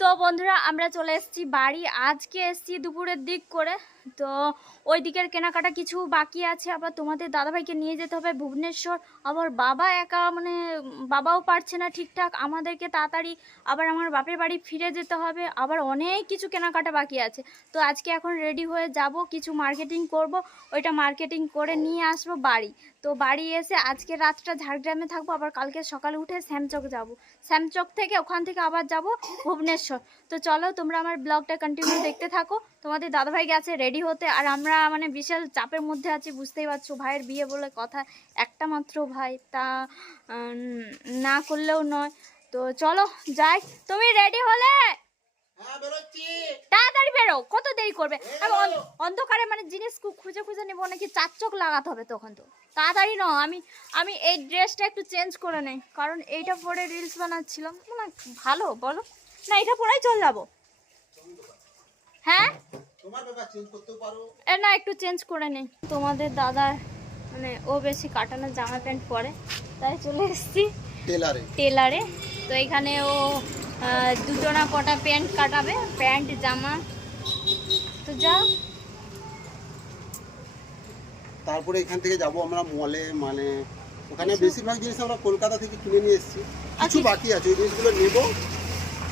তো বন্ধুরা, আমরা চলে এসেছি বাড়ি। আজকে এসেছি দুপুরের দিক করে। তো ওই দিকের কেনাকাটা কিছু বাকি আছে। আবার তোমাদের দাদাভাইকে নিয়ে যেতে হবে। ভুবনেশ্বর আবার বাবা একা মানে বাবাও পারছে না ঠিকঠাক। আমাদেরকে তাড়াতাড়ি আবার আমার বাপের বাড়ি ফিরে যেতে হবে। আবার অনেক কিছু কেনাকাটা বাকি আছে। তো আজকে এখন রেডি হয়ে যাব। কিছু মার্কেটিং করব। ওইটা মার্কেটিং করে নিয়ে আসব বাড়ি। তো বাড়ি এসে আজকে রাতটা ঝাড়গ্রামে থাকব। আবার কালকে সকালে উঠে শ্যামচক যাব। শ্যামচক থেকে ওখান থেকে আবার যাব ভুবনেশ্বর। তো চলো তোমরা আমার ব্লগটা কন্টিনিউ দেখতে থাকো। তোমাদের দাদাভাই গেছে রেডি হতে। আর আমরা মানে বিশাল চাপের মধ্যে আছি বুঝতেই পারছ। ভাইয়ের বিয়ে বলে কথা একটা মাত্র ভাই তা না করলেও নয়। তো চলো যাই। তুমি রেডি হলে? হ্যাঁ তাড়াতাড়ি বেরো কত দেরি করবে? অন্ধকারে মানে জিনিস খুঁজে খুঁজে নেব নাকি চার চোখ লাগাতে হবে তখন তো। তাড়াতাড়ি ন আমি আমি এই ড্রেসটা একটু চেঞ্জ করে নেই। কারণ এইটা পরে রিলস বানাচ্ছিলাম। না ভালো বলো। না এটা পরেই চল যাব। হ্যাঁ? না একটু চেঞ্জ করে নেই। তোমাদের দাদার মানে ও বেশি কাটানো জামা প্যান্ট পরে তাই চলে এসেছি টেলারে। টেলারে। তো এখানে ও দুটো না কটা প্যান্ট কাটাবে প্যান্ট জামা। তো যা। তারপরে এখান থেকে যাব আমরা মলে মানে ওখানে বেশিরভাগ জিনিস আমরা কলকাতা থেকে কিনে নিয়ে এসেছি। কিছু আচ্ছা। বাকি আছে ওই জিনিসগুলো নেব।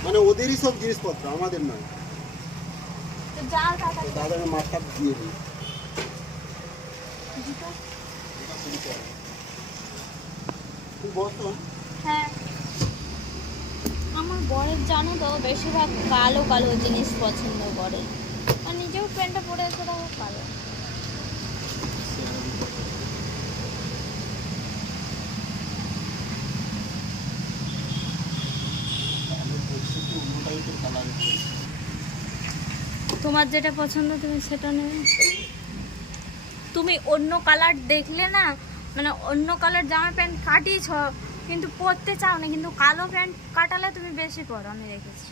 মানে ওদেরই সব জিনিসপত্র আমাদের নয়। দাদাকে মাছটা দিয়ে দিই তুই হ্যাঁ। আমার বরের জানো তো বেশিরভাগ কালো কালো জিনিস পছন্দ করে। আর নিজেও প্যান্টটা পরে আছে তাও কালো তোমার যেটা পছন্দ তুমি সেটা নেবে। তুমি অন্য কালার দেখলে না মানে অন্য কালার জামা প্যান্ট কাটিয়েছ কিন্তু পরতে চাও না কিন্তু কালো প্যান্ট কাটালে তুমি বেশি পরো আমি দেখেছি।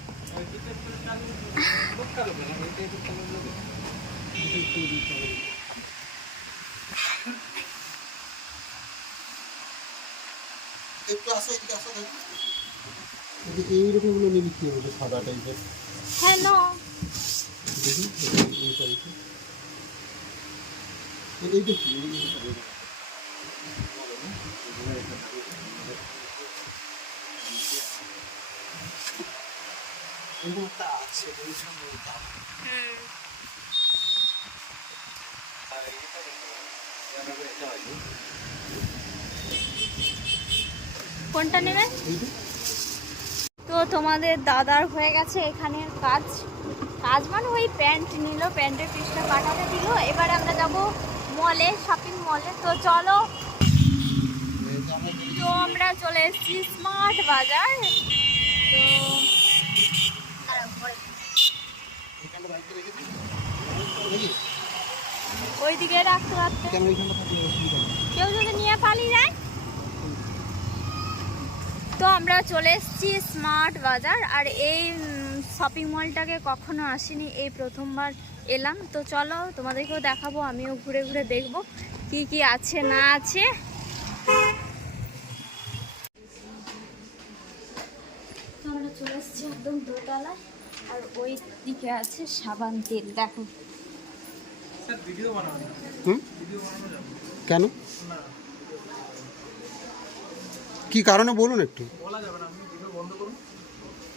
নিবি কি হবে সাদা টাইপের হ্যাঁ নো কোনটা নেবে? তো তোমাদের দাদার হয়ে গেছে এখানের কাজ। কাজ মানে ওই প্যান্ট নিল প্যান্টের পিসটা কাটাতে দিল। এবার আমরা যাব মলে শপিং মলে তো চলো। তো আমরা চলে এসেছি স্মার্ট বাজার। তো? ওইদিকে রাখতে রাখতে। কেউ যদি নিয়ে পালিয়ে যায়। তো আমরা চলে এসেছি স্মার্ট বাজার। আর এই শপিং মলটাকে কখনো আসিনি এই প্রথমবার এলাম। তো চলো তোমাদেরকেও দেখাবো আমিও ঘুরে ঘুরে দেখব কি কি আছে না আছে। আমরা চলে এসেছি একদম দোতলায় আর ওই দিকে আছে সাবান তেল দেখো। কেন? কি কারণে বলুন একটু।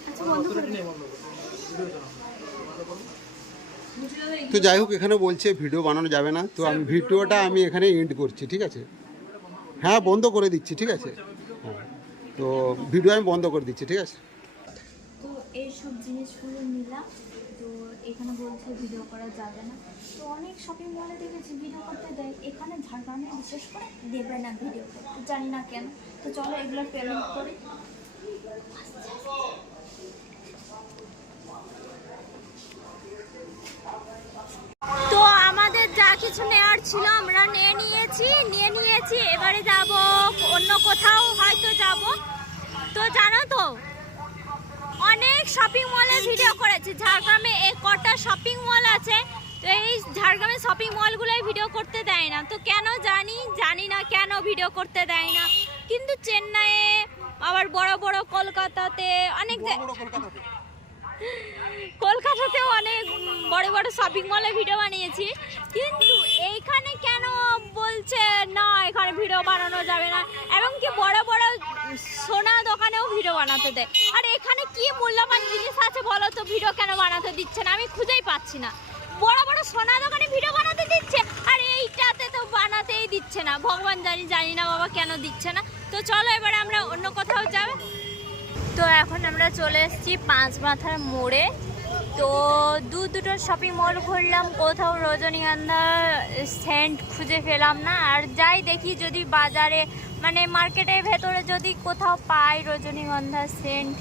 আচ্ছা বন্ধ করে দিই। তো যাই হোক এখানে বলছে ভিডিও বানানো যাবে না। তো আমি ভিডিওটা আমি এখানে এন্ড করছি, ঠিক আছে? হ্যাঁ বন্ধ করে দিচ্ছি, ঠিক আছে? হ্যাঁ তো ভিডিও আমি বন্ধ করে দিচ্ছি, ঠিক আছে? তো এইসব জিনিসগুলো নিলাম। তো এখানে বলছে ভিডিও করা যাবে না। তো অনেক শপিং মলে দেখেছি ভিডিও করতে দেয়। এখানে ঝাড়গ্রামে বিশেষ করে দেবে না ভিডিও করতে, জানি না কেন। তো চলো পেমেন্ট করি তো আমাদের যা কিছু নেওয়ার ছিল আমরা নিয়ে নিয়েছি নিয়ে নিয়েছি এবারে যাব অন্য কোথাও হয়তো যাব। তো জানো তো অনেক শপিং মলে ভিডিও করেছি। ঝাড়গ্রামে এই কটা শপিং মল আছে তো এই ঝাড়গ্রামে শপিং মলগুলোই ভিডিও করতে দেয় না। তো কেন জানি জানি না কেন ভিডিও করতে দেয় না। কিন্তু চেন্নাইয়ে আবার বড় বড় কলকাতাতে অনেক জায়গায় বড় বড় শপিং মলে ভিডিও বানিয়েছি। কিন্তু এইখানে কেন বলছে, না, এখানে ভিডিও বানানো যাবে না। এমনকি বড় বড় সোনা দোকানেও ভিডিও বানাতে দেয়। আর এখানে কি মূল্যবান জিনিস আছে বলো তো, ভিডিও কেন বানাতে দিচ্ছে না? আমি খুঁজেই পাচ্ছি না। বড় বড় সোনা দোকানে ভিডিও বানাতে দিচ্ছে, আর এইটাতে তো বানাতেই দিচ্ছে না। ভগবান জানি জানি না বাবা কেন দিচ্ছে না। তো চলো এবারে আমরা অন্য কোথাও যাবে তো এখন আমরা চলে এসেছি পাঁচ মাথার মোড়ে। তো দু দুটো শপিং মল ঘুরলাম, কোথাও রজনীগন্ধা সেন্ট খুঁজে পেলাম না। আর যাই দেখি যদি বাজারে মানে মার্কেটের ভেতরে যদি কোথাও পাই রজনীগন্ধা সেন্ট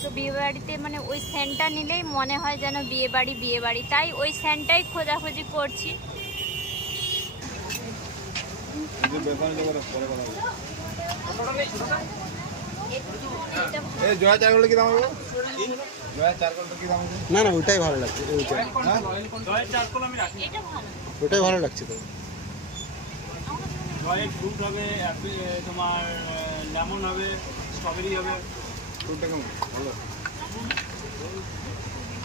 তো বিয়েবাড়িতে মানে ওই সেন্টটা নিলেই মনে হয় যেন বিয়েবাড়ি বিয়েবাড়ি। তাই ওই সেন্টটাই খোঁজাখুঁজি করছি। এই জয়া চার করলে কি দাম হবে? জয়া চার কি দাম হবে? না না ওইটাই ভালো লাগছে ওইটাই হ্যাঁ? এটা ভালো। ওইটাই ভালো লাগছে তো। জয়ের ফ্রুট হবে তোমার লেমন হবে স্ট্রবেরি হবে। কেমন? ভালো।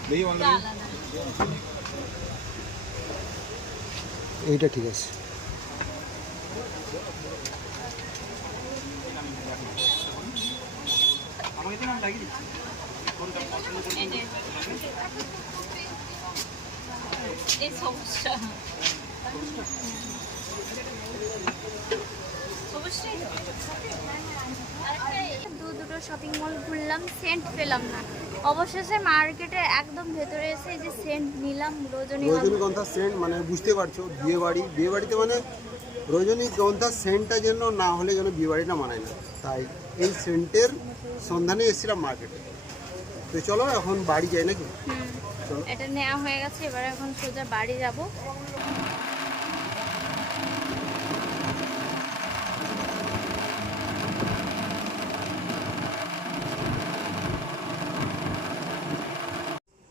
দেখি দেখি। এইটা ঠিক আছে। দু দুটো শপিং মল ঘুরলাম সেন্ট পেলাম না। অবশেষে মার্কেটে একদম ভেতরে এসে যে সেন্ট নিলাম, রজনীগন্ধা। সেন্ট মানে বুঝতে পারছ বিয়ে বাড়ি বিয়ে বাড়িতে মানে রজনীগন্ধা সেন্টটা যেন না হলে যেন বিয়ে বাড়িটা মানায় না। তাই এই সেন্টের সন্ধানে এসেছিলাম মার্কেটে তো চলো এখন বাড়ি যাই নাকি? এটা নেওয়া হয়ে গেছে এবার এখন সোজা বাড়ি যাব।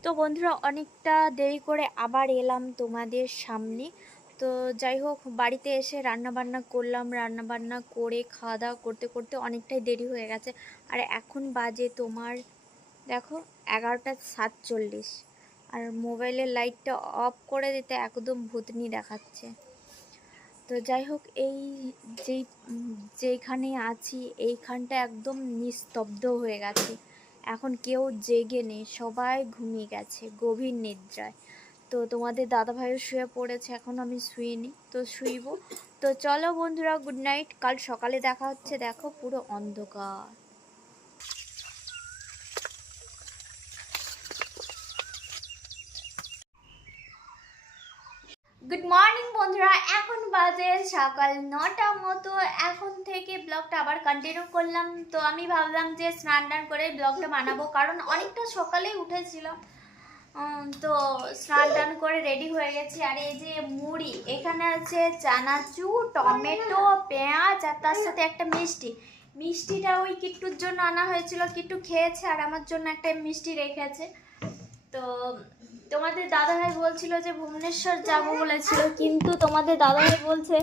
তো বন্ধুরা অনেকটা দেরি করে আবার এলাম তোমাদের সামনে। তো যাই হোক, বাড়িতে এসে রান্না বান্না করলাম রান্না বান্না করে খাওয়া দাওয়া করতে করতে অনেকটাই দেরি হয়ে গেছে। আর এখন বাজে তোমার, দেখো, এগারোটা সাতচল্লিশ। আর মোবাইলের লাইটটা অফ করে দিতে একদম ভূতনি দেখাচ্ছে। তো যাই হোক, এই যেই, যেইখানে আছি, এইখানটা একদম নিস্তব্ধ হয়ে গেছে। এখন কেউ জেগে নেই, সবাই ঘুমিয়ে গেছে, গভীর নিদ্রায়। তো তোমাদের দাদা দাদাভাইও শুয়ে পড়েছে, এখন আমি শুইনি, তো শুইব। তো চলো বন্ধুরা গুড নাইট কাল সকালে দেখা হচ্ছে, দেখো পুরো অন্ধকার। গুড মর্নিং বন্ধুরা, এখন বাজে সকাল নটা মতো, এখন থেকে ব্লগটা আবার কন্টিনিউ করলাম। তো আমি ভাবলাম যে স্নান টান করে ব্লগটা বানাবো, কারণ অনেকটা সকালেই উঠেছিলাম। তো স্নান টান করে রেডি হয়ে গেছি। আর এই যে মুড়ি, এখানে আছে চানাচু, টমেটো, পেঁয়াজ, আর তার সাথে একটা মিষ্টি। মিষ্টিটা ওই কিট্টুর জন্য আনা হয়েছিল। কিট্টু খেয়েছে আর আমার জন্য একটা মিষ্টি রেখেছে। তো তোমাদের দাদাভাই বলছিল যে ভুবনেশ্বর যাব বলেছিল, কিন্তু তোমাদের দাদাভাই বলছে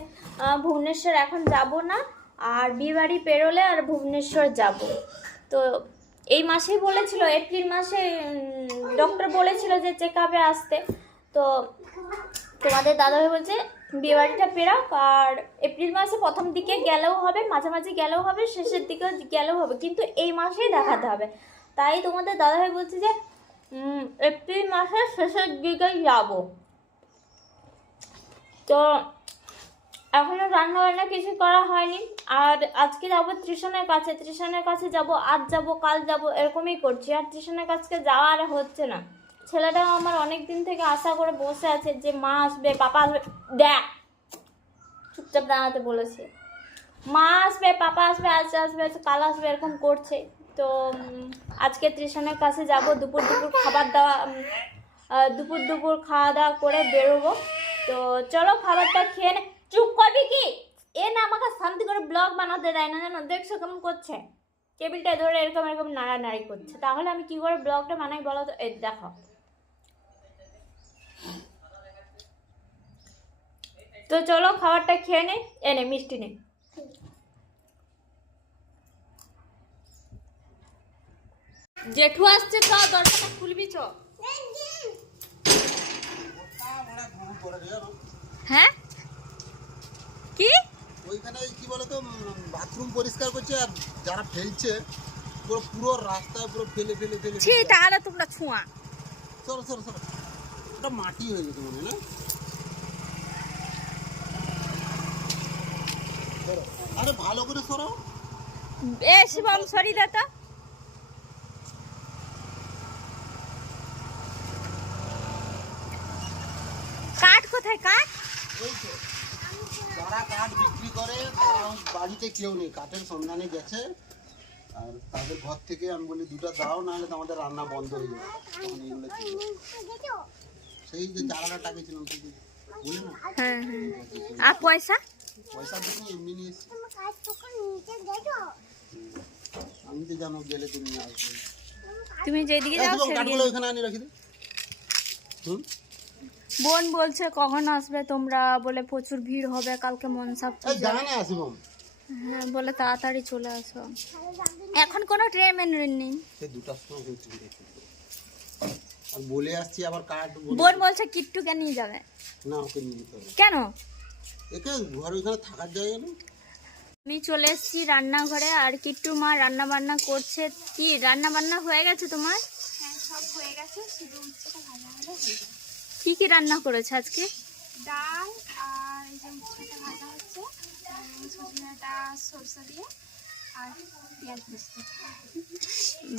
ভুবনেশ্বর এখন যাব না, আর বিয়েবাড়ি পেরোলে আর ভুবনেশ্বর যাব। তো এই মাসেই বলেছিল, এপ্রিল মাসে ডক্টর বলেছিল যে চেক আপে আসতে। তো তোমাদের দাদাভাই বলছে, বিয়েবাড়িটা পেরাক আর এপ্রিল মাসে প্রথম দিকে গেলেও হবে, মাঝামাঝি গেলেও হবে, শেষের দিকে গেলেও হবে, কিন্তু এই মাসেই দেখাতে হবে। তাই তোমাদের দাদাভাই বলছে যে এপ্রিল মাসের শেষের দিকে যাব। তো এখনও রান্না বান্না কিছু করা হয়নি। আর আজকে যাব ত্রিশনের কাছে ত্রিশনের কাছে যাব, আজ যাব, কাল যাব, এরকমই করছি। আর ত্রিশনের কাছকে যাওয়া আর হচ্ছে না। ছেলেটাও আমার অনেক দিন থেকে আশা করে বসে আছে যে মা আসবে, পাপা আসবে। দেখ, চুপচাপ দাঁড়াতে বলেছে। মা আসবে, পাপা আসবে, আজ আসবে কাল আসবে, এরকম করছে। তো আজকে ত্রিশনের কাছে যাব, দুপুর দুপুর খাবার দাওয়া দুপুর দুপুর খাওয়া দাওয়া করে বেরোবো। তো, চলো খাবারটা খেয়ে চুপ করবি কি? এ না আমাকে শান্তি করে ব্লগ বানাতে দেয় না জানো? দেখছ কেমন করছে? টেবিলটা ধরে এরকম এরকম নাড়ানাড়ি করছে। তাহলে আমি কি করে ব্লগটা বানাই বলো তো? এই দেখো। তো চলো খাবারটা খেয়ে নে এনে মিষ্টি নে। জেঠু আসছে তো দরজাটা খুলবি চ। হ্যাঁ? কি? ওইখানে ওই কি বলতো বাথরুম পরিষ্কার করছে আর যারা ফেলছে পুরো পুরো রাস্তায় পুরো ফেলে ফেলে ফেলে ছি তাহলে তোমরা ছুঁয়া। সরো সরো সরো ওটা মাটি হয়ে গেছে মনে না? আরে ভালো করে সরো এ শিবম সরি দা তো কাঠ কোথায় কাঠ? যারা কাঠ বিক্রি করে তারা বাড়িতে কেউ নেই কাঠের সন্ধানে গেছে। আর তাদের ঘর থেকে আমি বলি দুটো দাও নাহলে তো আমাদের রান্না বন্ধ হয়ে যাবে। তখন সেই যে চার হাজার টাকা ছিল ওটা দিয়ে- বলে না? হ্যাঁ হ্যাঁ। আর পয়সা? পয়সা দিনি এমনি নিয়ে আমি তো জানো গেলে তুমি আসবে। তুমি যেদিকে যাও সেদিকে। ওইখানে আনি রাখি দে। হুম? বোন বলছে কখন আসবে তোমরা? বলে প্রচুর ভিড় হবে কালকে মনসাপ হ্যাঁ বলে তাড়াতাড়ি চলে আসো। এখন কোনো ট্রেন নেই বলে আসছি আবার বলে- বোন বলছে কিট্টুকে নিয়ে যাবে? না ওকে নিয়ে যেতে হবে। কেন? একে ঘর ওইখানে থাকার জায়গা নেই। আমি চলে এসেছি রান্নাঘরে আর কিট্টু মা রান্না বান্না করছে। কি রান্না বান্না হয়ে গেছে তোমার? হ্যাঁ সব হয়ে গেছে। শুধু হলে হয়ে যাবে কি কি রান্না করেছে আজকে? ডাল আর এই যে উচ্ছেটা ভাজা হচ্ছে সরষে দিয়ে আর পেঁয়াজ পোস্ত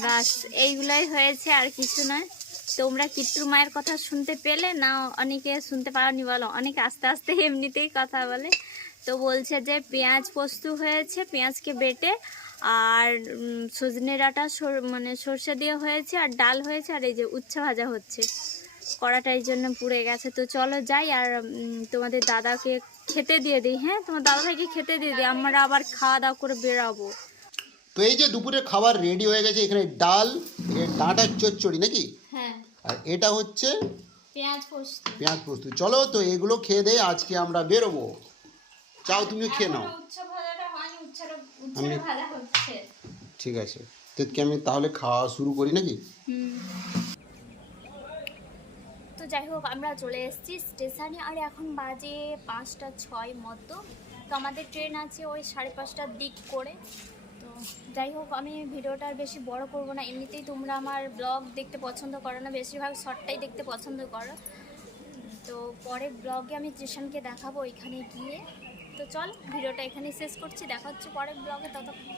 বাস এইগুলাই হয়েছে আর কিছু নয়। তোমরা কিট্টুর মায়ের কথা শুনতে পেলে না অনেকে শুনতে পারোনি বলো? অনেকে আস্তে আস্তে এমনিতেই কথা বলে। তো বলছে যে পেঁয়াজ পোস্ত হয়েছে পেঁয়াজকে বেটে আর সজনে ডাঁটা সর- মানে সর্ষে দিয়ে হয়েছে আর ডাল হয়েছে আর এই যে উচ্ছে ভাজা হচ্ছে। কড়াটা এই জন্য পুড়ে গেছে। তো চলো যাই আর তোমাদের দাদাকে খেতে দিয়ে দিই হ্যাঁ? তোমার দাদা ভাইকে খেতে দিয়ে দিই আমরা আবার খাওয়া দাওয়া করে বেরাবো। তো এই যে দুপুরের খাবার রেডি হয়ে গেছে এখানে ডাল এর ডাঁটার চচ্চড়ি নাকি? হ্যাঁ। আর এটা হচ্ছে পেঁয়াজ পোস্ত। পেঁয়াজ পোস্ত। চলো তো এগুলো খেয়ে দেয় আজকে আমরা বেরোবো। চাও তুমি খেয়ে নাও। আমি- ঠিক আছে। তো আমি তাহলে খাওয়া শুরু করি নাকি? তো যাই হোক, আমরা চলে এসেছি স্টেশনে। আর এখন বাজে পাঁচটা ছয় মতো। তো আমাদের ট্রেন আছে ওই সাড়ে পাঁচটার দিক করে। তো যাই হোক, আমি ভিডিওটা আর বেশি বড় করব না। এমনিতেই তোমরা আমার ব্লগ দেখতে পছন্দ করো না। বেশিরভাগ শর্টটাই দেখতে পছন্দ করো। তো পরে ব্লগে আমি স্টেশনকে দেখাবো ওইখানে গিয়ে। তো চল, ভিডিওটা এখানেই শেষ করছি। দেখা হচ্ছে পরের ব্লগে। ততক্ষণ।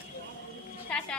টাটা।